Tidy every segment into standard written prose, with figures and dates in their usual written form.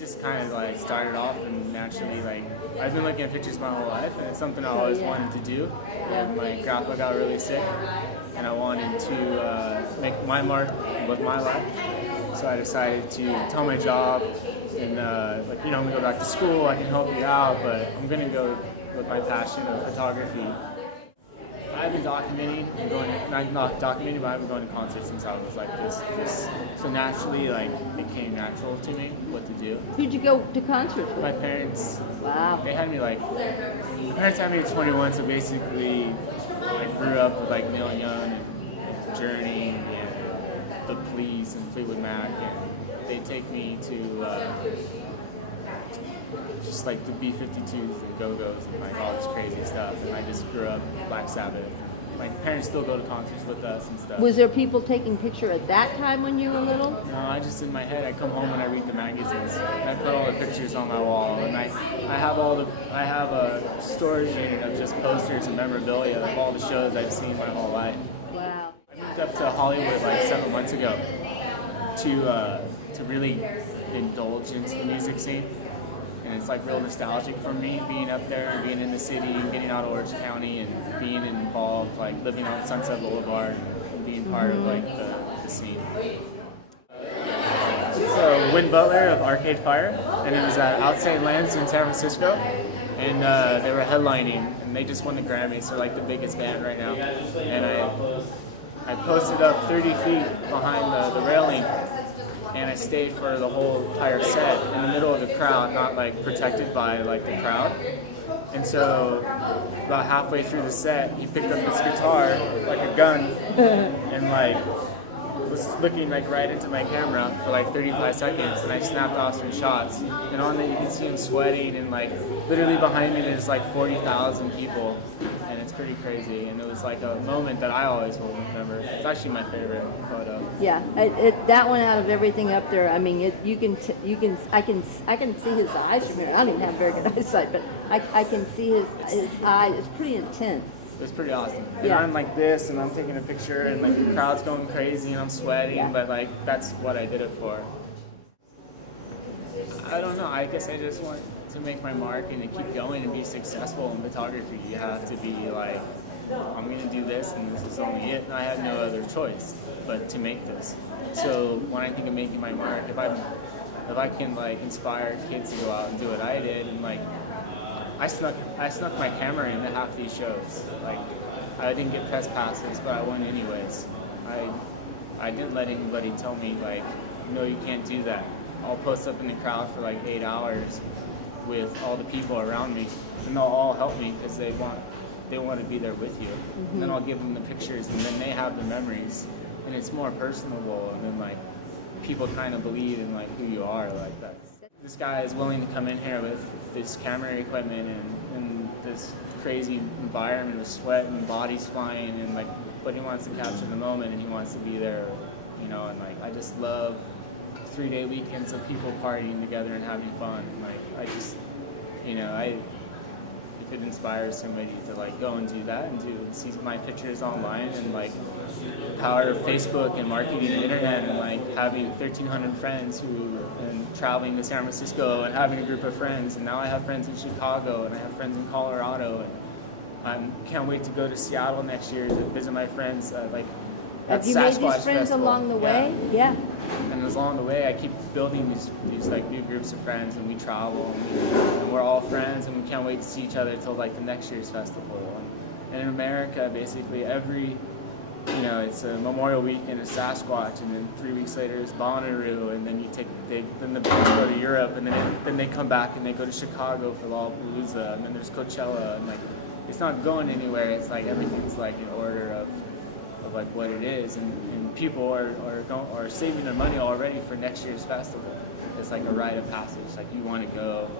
just kind of like started off and naturally, like, I've been looking at pictures my whole life, and it's something I always wanted to do. And my grandpa got really sick, and I wanted to make my mark with my life. So I decided to tell my job and like, I'm gonna go back to school, I can help you out, but I'm gonna go with my passion of photography. I've been documenting and not documenting, but I've been going to concerts since I was like this. So naturally, like, it came natural to me what to do. Who'd you go to concerts with? My parents. Wow. They had me my parents had me at 21, so basically I grew up with like Neil Young and Journey and The Police and Fleetwood Mac, and they take me to just like the B-52s and Go-Go's and like all this crazy stuff, and I just grew up Black Sabbath. My parents still go to concerts with us and stuff. Was there people taking picture at that time when you were little? No, I just, in my head, I come home and I read the magazines, and I put all the pictures on my wall, and I have a storage unit of just posters and memorabilia of all the shows I've seen my whole life. Wow. I moved up to Hollywood like 7 months ago to really indulge into the music scene. And it's like real nostalgic for me, being up there and being in the city and getting out of Orange County and being involved, like living on Sunset Boulevard and being part of like the scene. So Win Butler of Arcade Fire, and it was at Outside Lands in San Francisco, and they were headlining, and they just won the Grammys. They're like the biggest band right now, and I posted up 30 feet behind the railing. And I stayed for the whole entire set in the middle of the crowd, not like protected by like the crowd. And so about halfway through the set, he picked up his guitar like a gun and like was looking like right into my camera for like 35 seconds, and I snapped off some shots. And on it you can see him sweating, and like literally behind me there's like 40,000 people, and it's pretty crazy. And it was like a moment that I always will remember. It's actually my favorite photo. Yeah, that one out of everything up there. I mean, I can see his eyes from here. I don't even have very good eyesight, but I can see his eyes. It's pretty intense. It's pretty awesome. And yeah. I'm like this, and I'm taking a picture, and like the crowd's going crazy, and I'm sweating, but like that's what I did it for. I don't know. I guess I just want to make my mark and to keep going and be successful in photography. You have to be like, I'm going to do this, and this is only it. And I had no other choice but to make this. So when I think of making my mark, if I can like inspire kids to go out and do what I did, and like I snuck my camera into half these shows. Like, I didn't get press passes, but I went anyways. I didn't let anybody tell me like, no, you can't do that. I'll post up in the crowd for like 8 hours with all the people around me, and they'll all help me because they want to be there with you. Mm-hmm. And then I'll give them the pictures, and then they have the memories, and it's more personable, and then like people kind of believe in like who you are like that. This guy is willing to come in here with this camera equipment and this crazy environment with sweat and bodies flying, and like, but he wants to capture the moment, and he wants to be there, and like I just love 3-day weekends of people partying together and having fun. And like I just, if it inspires somebody to like go and do that and see my pictures online, and like power of Facebook and marketing the internet, and like having 1,300 friends and traveling to San Francisco and having a group of friends, and now I have friends in Chicago and I have friends in Colorado, and I can't wait to go to Seattle next year to visit my friends. Have you made these friends along the way? Yeah. And along the way, I keep building these like new groups of friends, and we travel, and we're all friends, and we can't wait to see each other till like the next year's festival. And in America, basically it's a Memorial Weekend, it's Sasquatch, and then 3 weeks later it's Bonnaroo, and then then the bands go to Europe, and then they come back and they go to Chicago for Lollapalooza, and then there's Coachella, and like it's not going anywhere. It's like everything's like in order of like what it is, and people are saving their money already for next year's festival. It's like a rite of passage. Like, you want to go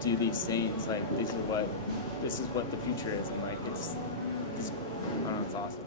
do these things. Like, this is what the future is, and like it's awesome.